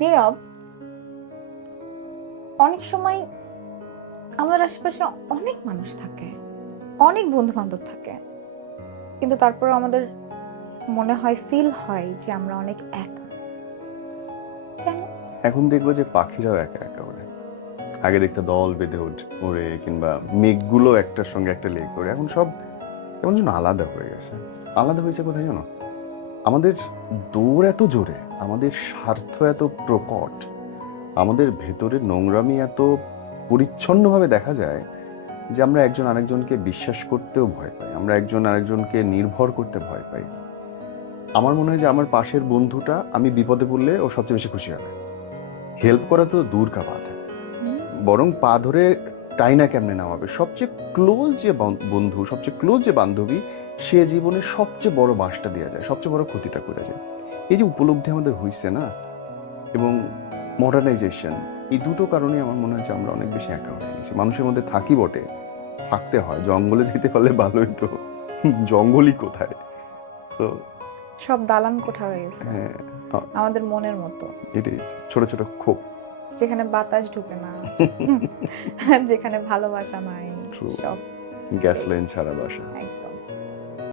নীরব, অনেক সময় আমাদের আশেপাশে অনেক মানুষ থাকে, অনেক বন্ধু বান্ধব থাকে, কিন্তু তারপর আমাদের মনে হয়, ফিল হয় যে আমরা অনেক একা। কেন? এখন দেখবো যে পাখিরাও একা একা ওড়ে। আগে দেখতে দল বেঁধে ওড়ে, কিংবা মেঘগুলো একটার সঙ্গে একটা লেগ করে। এখন সব কেমন যেন আলাদা হয়ে গেছে। আলাদা হয়েছে কোথায় জানো? আমাদের দৌড় এত জোরে, আমাদের স্বার্থ এত প্রকট, আমাদের ভেতরের নোংরামি এত পরিচ্ছন্নভাবে দেখা যায় যে আমরা একজন আরেকজনকে বিশ্বাস করতেও ভয় পাই, আমরা একজন আরেকজনকে নির্ভর করতে ভয় পাই। আমার মনে হয় যে আমার পাশের বন্ধুটা আমি বিপদে পড়লে ও সবচেয়ে বেশি খুশি হবে। হেল্প করা তো দূর কা বাত হয়, হুম, বরং পা ধরে টাইনা কেমনে নামাবে। সবচেয়ে ক্লোজ যে বন্ধু, সবচেয়ে ক্লোজ যে বান্ধবী, সে জীবনে সবচেয়ে বড় বাঁশটা দেওয়া যায়, সবচেয়ে বড় ক্ষতিটা করে যায়। এই যে উপলব্ধি আমাদের হইছে না, এবং মডার্নাইজেশন, এই দুটো কারণে আমার মনে হয় যে আমরা অনেক বেশি একা হয়ে গেছি। মানুষের মধ্যে থাকি বটে, থাকতে হয়, জঙ্গলে যেতে পারলে ভালোই তো। জঙ্গলই কোথায়। সো সব দালান কোঠা হয়ে গেছে হ্যাঁ, আমাদের মনের মতো, ইট ইজ ছোট ছোট ক্ষোভ। যেখানে বাতাস ঢুকে না, যেখানে ভালোবাসা নাই, ট্রু। সব গ্যাস fake, লাইন ছাড়া বাসা। একদম।